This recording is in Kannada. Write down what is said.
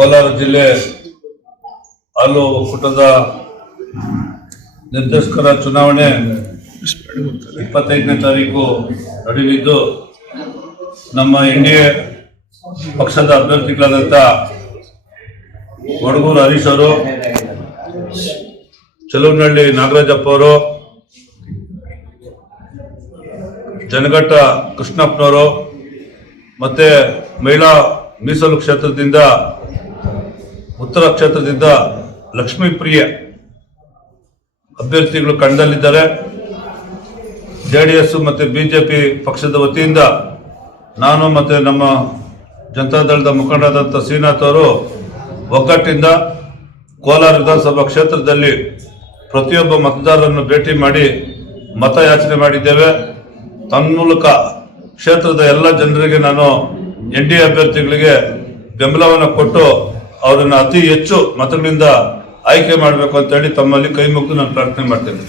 ಕೋಲಾರ ಜಿಲ್ಲೆ ಹಾಲು ಒಕ್ಕೂಟದ ನಿರ್ದೇಶಕರ ಚುನಾವಣೆ 25ನೇ ತಾರೀಕು ನಡೆಯಲಿದ್ದು ನಮ್ಮ ಎನ್ಡಿಎ ಪಕ್ಷದ ಅಭ್ಯರ್ಥಿಗಳಾದಂಥ ವಡಗೂರು ಹರೀಶ್ ಅವರು, ಚಲುವನಹಳ್ಳಿ ನಾಗರಾಜಪ್ಪ ಅವರು, ಜನಘಟ್ಟ ಕೃಷ್ಣಪ್ಪನವರು ಮತ್ತೆ ಮಹಿಳಾ ಮೀಸಲು ಕ್ಷೇತ್ರದಿಂದ ಉತ್ತರ ಕ್ಷೇತ್ರದಿಂದ ಲಕ್ಷ್ಮೀಪ್ರಿಯ ಅಭ್ಯರ್ಥಿಗಳು ಕಣದಲ್ಲಿದ್ದಾರೆ. JDS ಮತ್ತು BJP ಪಕ್ಷದ ವತಿಯಿಂದ ನಾನು ಮತ್ತು ನಮ್ಮ ಜನತಾದಳದ ಮುಖಂಡರಾದಂಥ ಶ್ರೀನಾಥ್ ಅವರು ಒಗ್ಗಟ್ಟಿಂದ ಕೋಲಾರ ವಿಧಾನಸಭಾ ಕ್ಷೇತ್ರದಲ್ಲಿ ಪ್ರತಿಯೊಬ್ಬ ಮತದಾರರನ್ನು ಭೇಟಿ ಮಾಡಿ ಮತಯಾಚನೆ ಮಾಡಿದ್ದೇವೆ. ತನ್ಮೂಲಕ ಕ್ಷೇತ್ರದ ಎಲ್ಲ ಜನರಿಗೆ ನಾನು NDA ಅಭ್ಯರ್ಥಿಗಳಿಗೆ ಬೆಂಬಲವನ್ನು ಕೊಟ್ಟು ಅವರನ್ನು ಅತಿ ಹೆಚ್ಚು ಮತಗಳಿಂದ ಆಯ್ಕೆ ಮಾಡಬೇಕು ಅಂತೇಳಿ ತಮ್ಮಲ್ಲಿ ಕೈ ಮುಗಿದು ನಾನು ಪ್ರಾರ್ಥನೆ ಮಾಡ್ತೇನೆ.